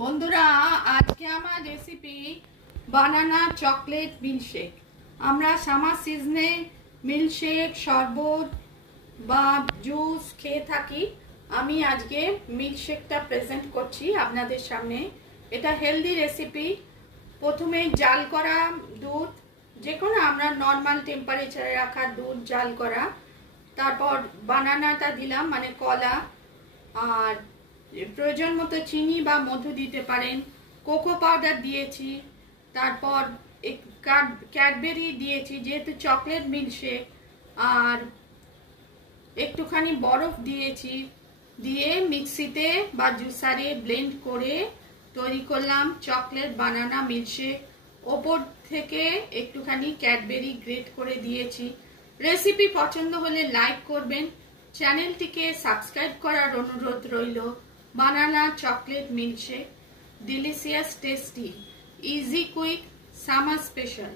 বন্ধুরা, আজকে আমার রেসিপি বানানা চকলেট মিল্কশেক। আমরা সামার সিজনে মিল্কশেক, শরবত বা জুস খেয়ে থাকি। আমি আজকে মিল্কশেকটা প্রেজেন্ট করছি আপনাদের সামনে। এটা হেলদি রেসিপি। প্রথমে জাল করা দুধ, যে কোনো আমরা নর্মাল টেম্পারেচারে রাখা দুধ জাল করা, তারপর বানানাটা দিলাম মানে কলা, আর প্রয়োজন মতো চিনি বা মধু দিতে পারেন, কোকো পাউডার দিয়েছি, তারপর ক্যাডবেরি দিয়েছি যেহেতু চকলেট মিল্কশেক, আর একটুখানি বরফ দিয়েছি, দিয়ে মিক্সিতে বা জুসারে ব্লেন্ড করে তৈরি করলাম চকলেট বানানা মিল্কশেক। ওপর থেকে একটুখানি ক্যাডবেরি গ্রেট করে দিয়েছি। রেসিপি পছন্দ হলে লাইক করবেন, চ্যানেলটিকে সাবস্ক্রাইব করার অনুরোধ রইল। Banana chocolate milkshake, delicious, tasty, easy, quick, summer special.